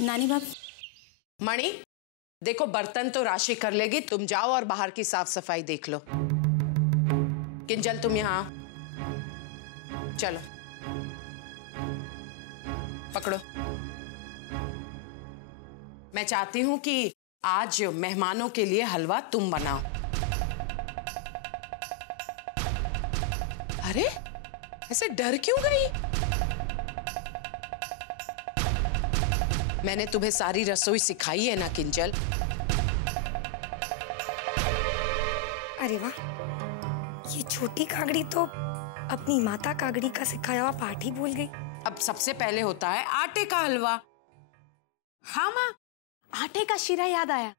नानी बाप। मणि, देखो बर्तन तो राशि कर लेगी, तुम जाओ और बाहर की साफ सफाई देख लो। किंजल तुम यहाँ चलो, पकड़ो। मैं चाहती हूं कि आज मेहमानों के लिए हलवा तुम बनाओ। अरे ऐसे डर क्यों गई? मैंने तुम्हें सारी रसोई सिखाई है ना किंजल। अरे वाह, ये छोटी कागड़ी तो अपनी माता कागड़ी का सिखाया हुआ पाठ ही भूल गई। अब सबसे पहले होता है आटे का हलवा। हाँ माँ, आटे का शीरा याद आया।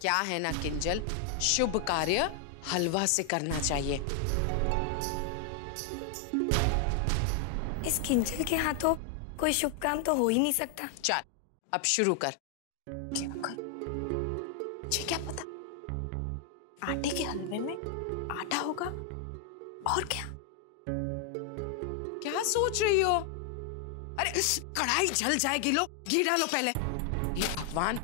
क्या है ना किंजल, शुभ कार्य हलवा से करना चाहिए। इस किंजल के हाथों कोई शुभ काम तो हो ही नहीं सकता। चल अब शुरू कर। क्या कर? मुझे क्या पता, आटे के हलवे में आटा होगा और क्या? क्या सोच रही हो? अरे कढ़ाई जल जाएगी, लो घी डालो पहले। हे भगवान,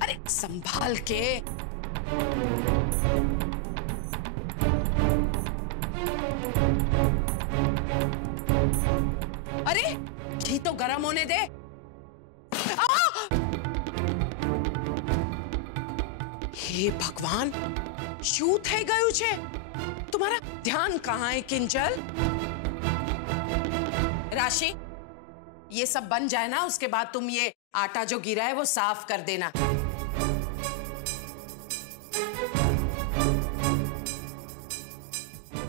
अरे संभाल के। अरे घी तो गरम होने दे। हे भगवान, શું થઈ ગયું છે? तुम्हारा ध्यान कहाँ है किंजल? राशि, ये सब बन जाए ना, उसके बाद तुम ये आटा जो गिरा है वो साफ कर देना।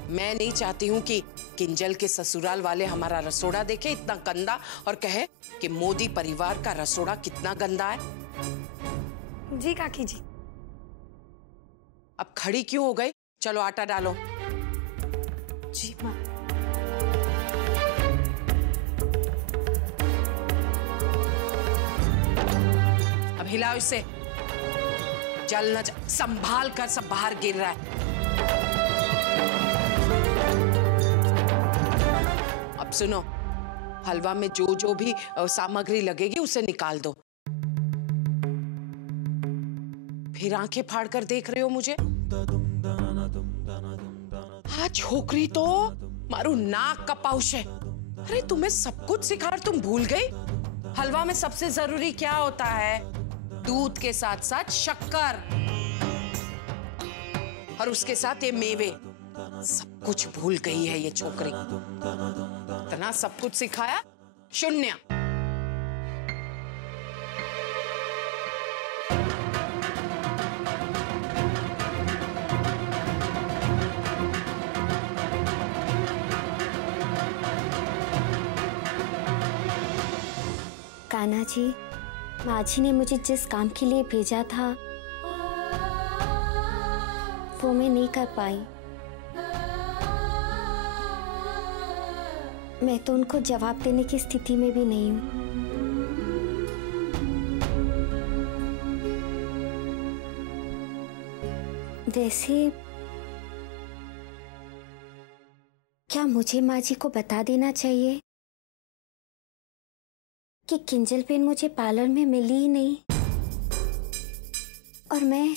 मैं नहीं चाहती हूं कि किंजल के ससुराल वाले हमारा रसोड़ा देखे इतना गंदा और कहे कि मोदी परिवार का रसोड़ा कितना गंदा है। जी काकी जी। अब खड़ी क्यों हो गई? चलो आटा डालो। जी माँ। अब हिलाओ इसे, जल न संभाल कर, सब बाहर गिर रहा है। अब सुनो, हलवा में जो जो भी सामग्री लगेगी उसे निकाल दो। फिर आंखें फाड़ कर देख रहे हो मुझे? हाँ छोकरी तो मारू नाक कपाउश है। अरे तुम्हें सब कुछ सिखाकर तुम भूल गई? हलवा में सबसे जरूरी क्या होता है? दूध के साथ साथ शक्कर और उसके साथ ये मेवे। सब कुछ भूल गई है ये छोकरी। इतना सब कुछ सिखाया, शून्य। कान्हा जी, माँ जी ने मुझे जिस काम के लिए भेजा था वो मैं नहीं कर पाई। मैं तो उनको जवाब देने की स्थिति में भी नहीं हूँ। वैसे क्या मुझे माँ जी को बता देना चाहिए कि किंजल पेन मुझे पार्लर में मिली ही नहीं और मैं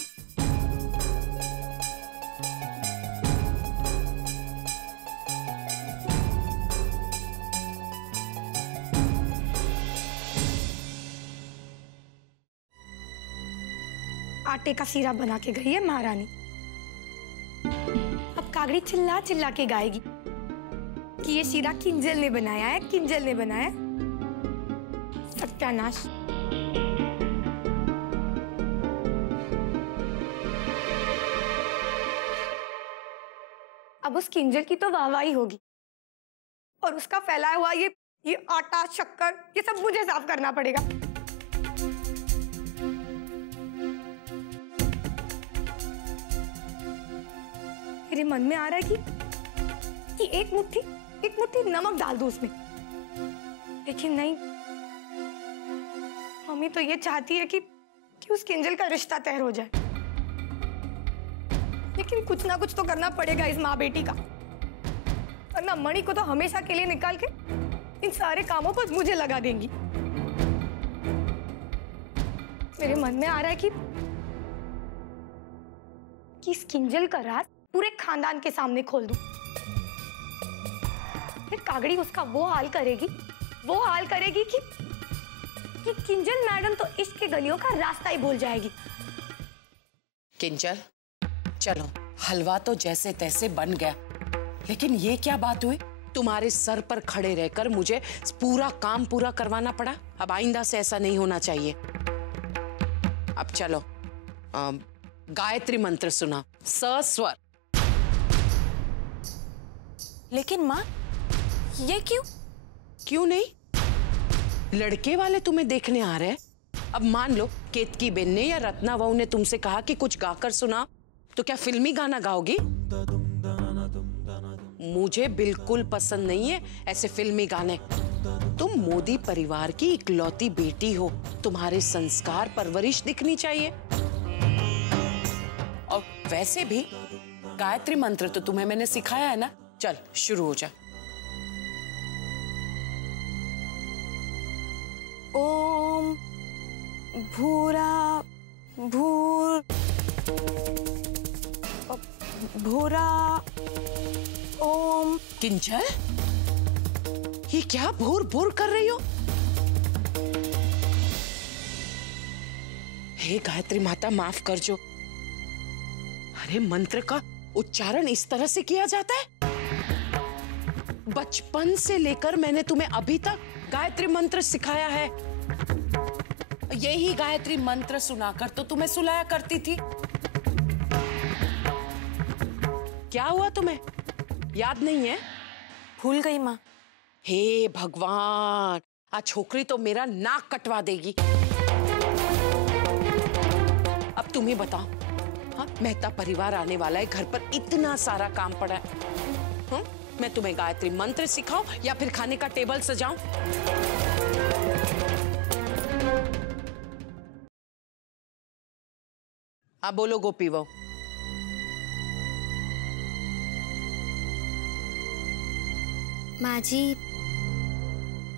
आटे का सीरा बना के गई है महारानी। अब कागड़ी चिल्ला चिल्ला के गाएगी कि ये सीरा किंजल ने बनाया है, किंजल ने बनाया है। सत्यानाश। अब उस किंजल की तो वाहवाही होगी और उसका फैलाया हुआ ये आटा, शक्कर, ये सब मुझे साफ करना पड़ेगा। मेरे मन में आ रहा है कि एक मुट्ठी नमक डाल दूं उसमें, लेकिन नहीं। मम्मी तो ये चाहती है कि उस किंजल का रिश्ता तय हो जाए, लेकिन कुछ ना कुछ तो करना पड़ेगा इस माँ बेटी का, वरना मणि को तो हमेशा के लिए निकाल के इन सारे कामों पर मुझे लगा देंगी। मेरे मन में आ रहा है कि इस किंजल का राज पूरे खानदान के सामने खोल दूं। फिर कागड़ी उसका वो हाल करेगी कि किंजल मैडम तो इश्क के गलियों का रास्ता ही भूल जाएगी। किंजल, चलो, हलवा तो जैसे तैसे बन गया, लेकिन ये क्या बात हुई? तुम्हारे सर पर खड़े रहकर मुझे पूरा काम पूरा करवाना पड़ा। अब आइंदा से ऐसा नहीं होना चाहिए। अब चलो, गायत्री मंत्र सुना, सस्वर। लेकिन माँ, ये क्यों नहीं? लड़के वाले तुम्हें देखने आ रहे हैं। अब मान लो केतकी बेन ने या रत्ना बहू ने तुमसे कहा कि कुछ गाकर सुना, तो क्या फिल्मी गाना गाओगी? मुझे बिल्कुल पसंद नहीं है ऐसे फिल्मी गाने। तुम मोदी परिवार की इकलौती बेटी हो, तुम्हारे संस्कार परवरिश दिखनी चाहिए। और वैसे भी गायत्री मंत्र तो तुम्हें मैंने सिखाया है ना। चल शुरू हो जा। ओम भूरा ओम। किंजल, ये क्या भूर भूर कर रही हो? हे गायत्री माता, माफ कर जो। अरे मंत्र का उच्चारण इस तरह से किया जाता है? बचपन से लेकर मैंने तुम्हें अभी तक गायत्री मंत्र सिखाया है। यही गायत्री मंत्र सुनाकर तो तुम्हें सुलाया करती थी। क्या हुआ तुम्हें? याद नहीं है? भूल गई माँ। हे भगवान, आज छोकरी तो मेरा नाक कटवा देगी। अब तुम ही बताओ, हाँ, मेहता परिवार आने वाला है, घर पर इतना सारा काम पड़ा है। हाँ? मैं तुम्हें गायत्री मंत्र सिखाऊं या फिर खाने का टेबल सजाऊं? अब बोलो गोपी बहू। माँ जी,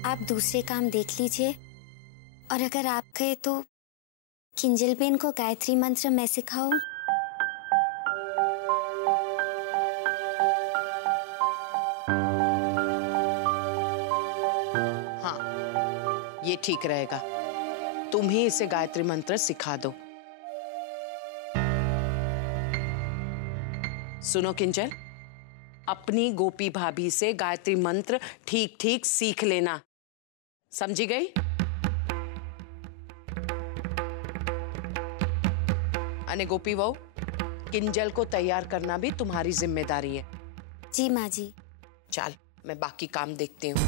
आप दूसरे काम देख लीजिए, और अगर आप कहे तो किंजल बेन को गायत्री मंत्र मैं सिखाऊं? हाँ, ये ठीक रहेगा। तुम ही इसे गायत्री मंत्र सिखा दो। सुनो किंजल, अपनी गोपी भाभी से गायत्री मंत्र ठीक ठीक सीख लेना, समझी गई? अने गोपी बहू, किंजल को तैयार करना भी तुम्हारी जिम्मेदारी है। जी माँ जी। चल, मैं बाकी काम देखती हूँ।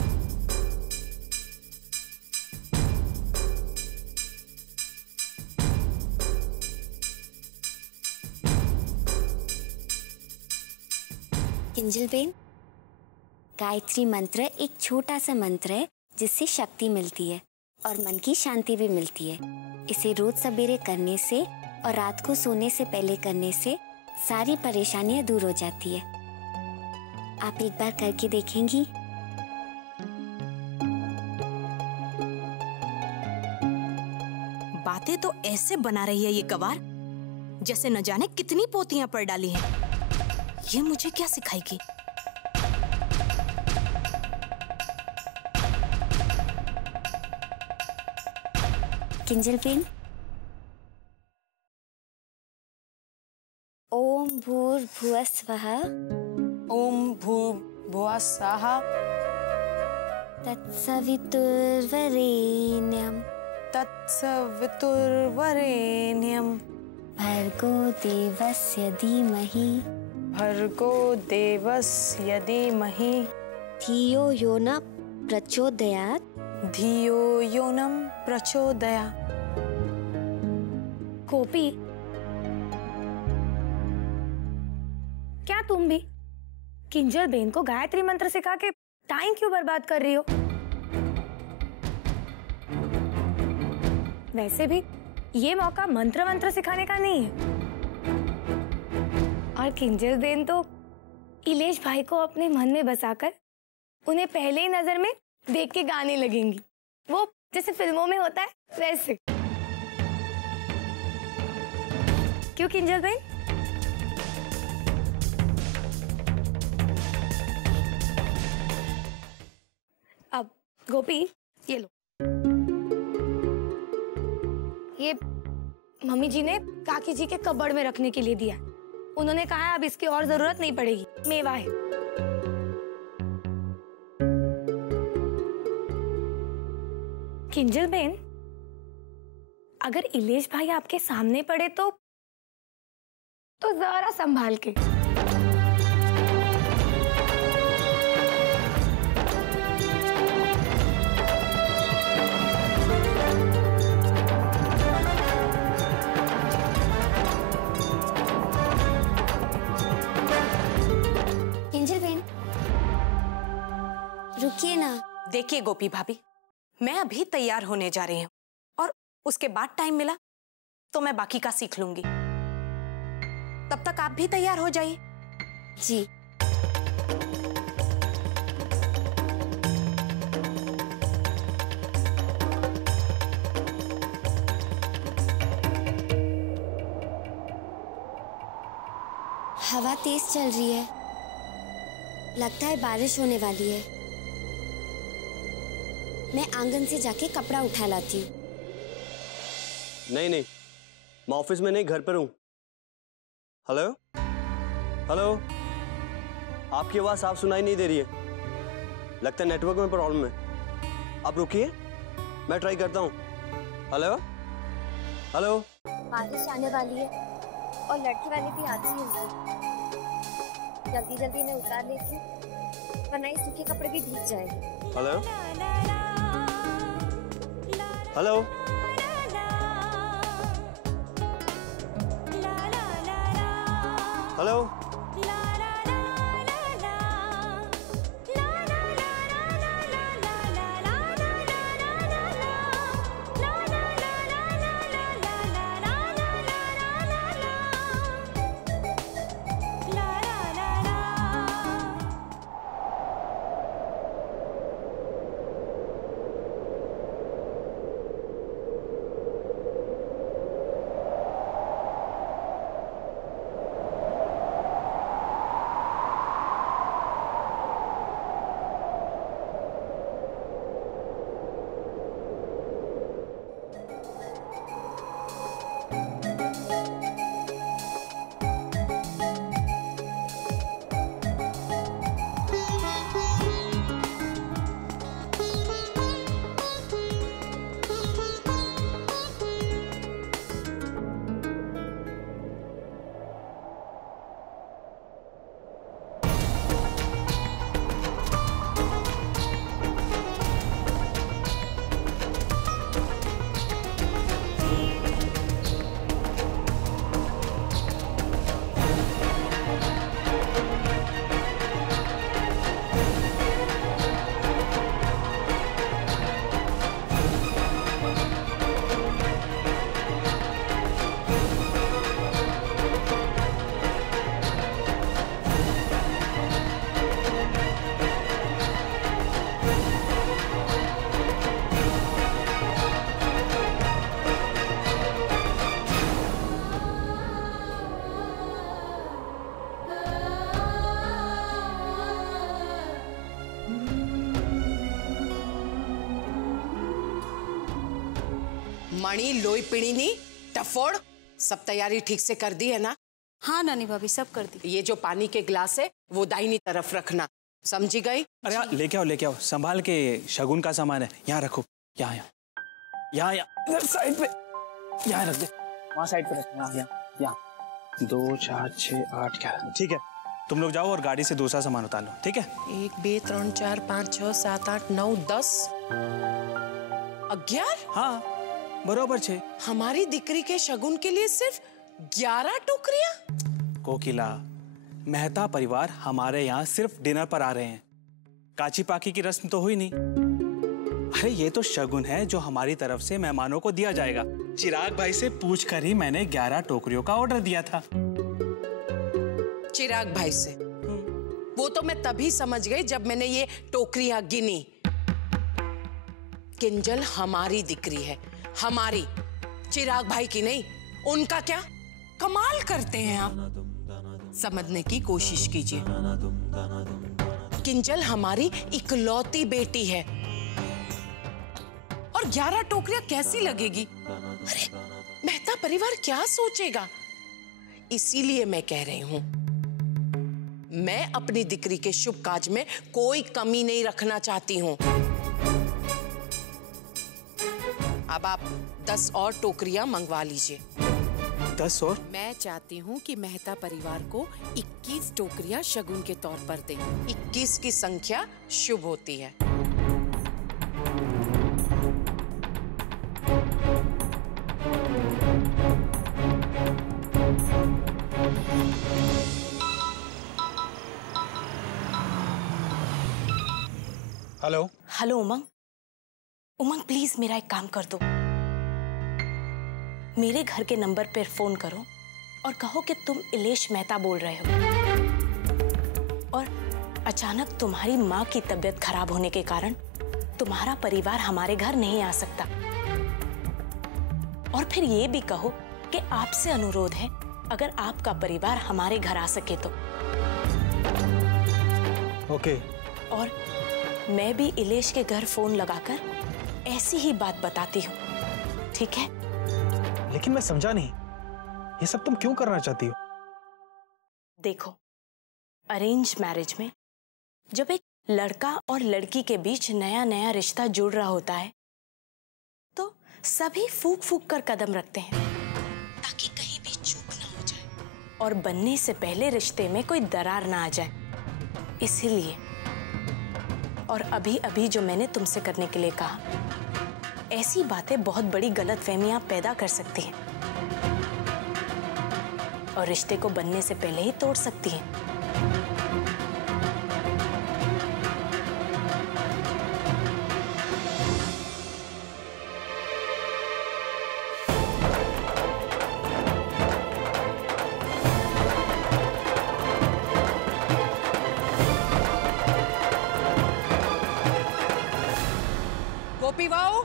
किंजल बेन, गायत्री मंत्र एक छोटा सा मंत्र है जिससे शक्ति मिलती है और मन की शांति भी मिलती है। इसे रोज सवेरे करने से और रात को सोने से पहले करने से सारी परेशानियां दूर हो जाती है। आप एक बार करके देखेंगी? बातें तो ऐसे बना रही है ये गवार, जैसे न जाने कितनी पोतियां पढ़ डाली हैं। ये मुझे क्या सिखाएगी? किंजल बेन, ओम भूर्भुवस्वः ओम भूर्भुवस्वः तत्सवितुर्वरेण्यं तत्सवितुर्वरेण्यं भर्गो देवस्य धीमहि धियो यो न प्रचोदयात् धियो यो न प्रचोदयात्। गोपी, क्या तुम भी किंजल बेन को गायत्री मंत्र सिखा के टाइम क्यों बर्बाद कर रही हो? वैसे भी ये मौका मंत्र सिखाने का नहीं है। और किंजल बेन तो इलेश भाई को अपने मन में बसाकर उन्हें पहले ही नजर में देख के गाने लगेंगी, वो जैसे फिल्मों में होता है वैसे। क्यों किंजल बहन? अब गोपी ये लो, ये मम्मी जी ने काकी जी के कबर्ड में रखने के लिए दिया है। उन्होंने कहा है अब इसकी और जरूरत नहीं पड़ेगी, मेवा है। किंजल बहन, अगर इलेश भाई आपके सामने पड़े तो जरा संभाल के। किंजल बहन, रुकिए ना। देखिए गोपी भाभी, मैं अभी तैयार होने जा रही हूँ और उसके बाद टाइम मिला तो मैं बाकी का सीख लूंगी। तब तक आप भी तैयार हो जाइए। जी। हवा तेज चल रही है, लगता है बारिश होने वाली है। मैं आंगन से जाके कपड़ा उठा लाती हूँ। नहीं नहीं, मैं ऑफिस में नहीं, घर पर हूँ। हेलो हेलो, आपकी आवाज़ साफ सुनाई नहीं दे रही है, लगता है नेटवर्क में प्रॉब्लम है। आप रुकिए, मैं ट्राई करता हूँ। Hello hello. बारिश आने वाली है और लड़की वाले भी आती होंगी। जल्दी जल्दी इन्हें उतार लेती हूँ, वरना ये सूखे कपड़े भी भीग जाएंगे। Hello hello. हेलो। मणि, लोई पिणीनी, टफोड़, सब तैयारी ठीक से कर दी है ना? हाँ नानी भाभी, सब कर दी। ये जो पानी के ग्लास है वो दाहिनी तरफ रखना, समझी गई? अरे लेके आओ, संभाल के। शगुन का सामान है, यहाँ रखो। यहाँ इधर साइड पे, यहाँ रख दे। वहाँ साइड पे रख, यहाँ 2 4 6 8 11। ठीक है, तुम लोग जाओ और गाड़ी से दूसरा सामान उतार लो, ठीक है? 1 2 3 4 5 6 7 8 9 10 11। हाँ बरोबर 6। हमारी दिकरी के शगुन के लिए सिर्फ 11 टोकरियां। कोकिला, मेहता परिवार हमारे यहाँ सिर्फ डिनर पर आ रहे हैं, काची पाकी की रस्म तो हुई नहीं। अरे ये तो शगुन है जो हमारी तरफ से मेहमानों को दिया जाएगा। चिराग भाई से पूछकर ही मैंने 11 टोकरियों का ऑर्डर दिया था। चिराग भाई से? वो तो मैं तभी समझ गई जब मैंने ये टोकरियां गिनी। किंजल हमारी दिक्री है, हमारी, चिराग भाई की नहीं। उनका क्या? कमाल करते हैं आप। समझने की कोशिश कीजिए। किंजल हमारी इकलौती बेटी है और 11 टोकरियां कैसी लगेगी? अरे मेहता परिवार क्या सोचेगा? इसीलिए मैं कह रही हूं, मैं अपनी दिक्री के शुभ काज में कोई कमी नहीं रखना चाहती हूं। अब आप 10 और टोकरियां मंगवा लीजिए। 10 और? मैं चाहती हूँ कि मेहता परिवार को 21 टोकरियां शगुन के तौर पर दें। 21 की संख्या शुभ होती है। Hello. Hello Umang. Umang please मेरा एक काम कर दो। मेरे घर के नंबर पर फोन करो और कहो कि तुम इलेश मेहता बोल रहे हो और अचानक तुम्हारी माँ की तबीयत खराब होने के कारण तुम्हारा परिवार हमारे घर नहीं आ सकता। और फिर ये भी कहो कि आपसे अनुरोध है, अगर आपका परिवार हमारे घर आ सके तो। ओके। और मैं भी इलेश के घर फोन लगाकर ऐसी ही बात बताती हूँ, ठीक है? लेकिन मैं समझा नहीं, ये सब तुम क्यों करना चाहती हो? देखो, अरेंज मैरिज में जब एक लड़का और लड़की के बीच नया नया रिश्ता जुड़ रहा होता है तो सभी फूक फूक कर कदम रखते हैं ताकि कहीं भी चूक ना हो जाए और बनने से पहले रिश्ते में कोई दरार ना आ जाए। इसीलिए, और अभी अभी जो मैंने तुमसे करने के लिए कहा, ऐसी बातें बहुत बड़ी गलतफहमियां पैदा कर सकती हैं और रिश्ते को बनने से पहले ही तोड़ सकती हैं। गोपी वाओ,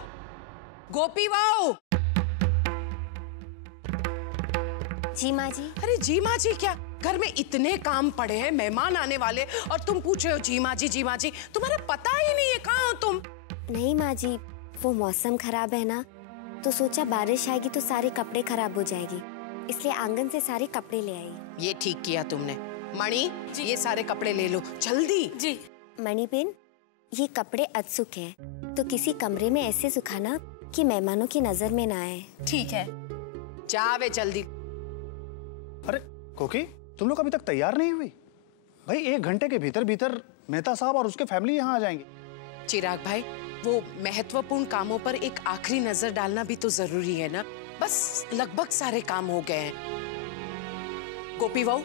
गोपी वाओ। जी माँ जी। अरे जी माँ जी क्या? घर में इतने काम पड़े हैं, मेहमान आने वाले, और तुम पूछ रहे हो जी माँ जी, जी माँ जी। तुम्हारा पता ही नहीं है कहाँ हो तुम। नहीं माँ जी, वो मौसम खराब है ना, तो सोचा बारिश आएगी तो सारे कपड़े खराब हो जाएगी, इसलिए आंगन से सारे कपड़े ले आई। ये ठीक किया तुमने। मणि, ये सारे कपड़े ले लो जल्दी। जी। मणि बेन, ये कपड़े अधसूख हैं, तो किसी कमरे में ऐसे सुखाना कि मेहमानों की नजर में ना आए। ठीक है। जावे जल्दी। अरे कोकी, तुम लोग अभी तक तैयार नहीं हुई? भाई 1 घंटे के भीतर भीतर मेहता साहब और उसके फैमिली यहाँ आ जाएंगे। चिराग भाई, वो महत्वपूर्ण कामों पर एक आखिरी नजर डालना भी तो जरूरी है ना। बस लगभग सारे काम हो गए हैं। गोपी वाऊ,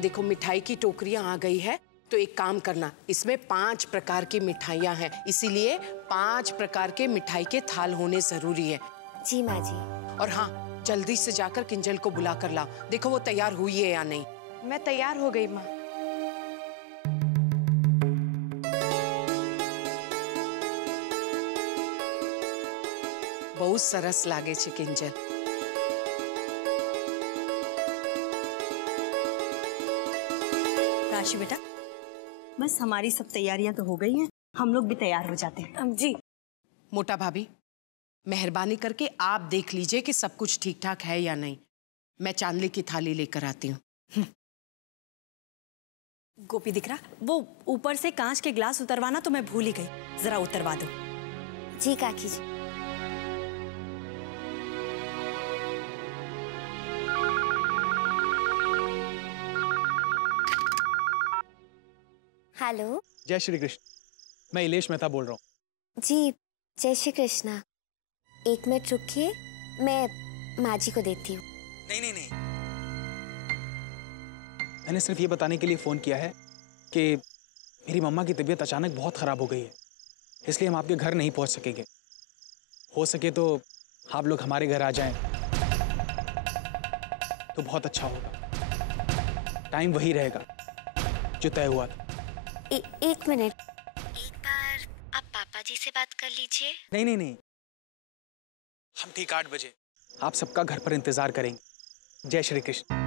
देखो मिठाई की टोकरियां आ गई है, तो एक काम करना, इसमें 5 प्रकार की मिठाइयां हैं, इसीलिए 5 प्रकार के मिठाई के थाल होने जरूरी है। जी माँ जी। और हाँ, जल्दी से जाकर किंजल को बुला कर लाओ। देखो वो तैयार हुई है या नहीं। मैं तैयार हो गई माँ। बहुत सरस लागे छे किंजल। काशी बेटा, बस हमारी सब तैयारियां तो हो गई हैं, हम लोग भी तैयार हो जाते हैं। जी। मोटा भाभी, मेहरबानी करके आप देख लीजिए कि सब कुछ ठीक ठाक है या नहीं। मैं चांदली की थाली लेकर आती हूँ। गोपी दिख रहा, वो ऊपर से कांच के ग्लास उतरवाना तो मैं भूल ही गई, जरा उतरवा दो। जी काकी जी। हेलो। जय श्री कृष्ण, मैं इलेश मेहता बोल रहा हूँ। जी, जय श्री कृष्णा। 1 मिनट रुकिए, मैं माँ जी को देती हूँ। नहीं, मैंने सिर्फ ये बताने के लिए फोन किया है कि मेरी मम्मा की तबीयत अचानक बहुत खराब हो गई है, इसलिए हम आपके घर नहीं पहुंच सकेंगे। हो सके तो आप लोग हमारे घर आ जाएं तो बहुत अच्छा होगा। टाइम वही रहेगा जो तय हुआ था। 1 मिनट, एक बार आप पापा जी से बात बात कर लीजिए। नहीं नहीं नहीं, हम ठीक 8 बजे आप सबका घर पर इंतजार करेंगे। जय श्री कृष्ण।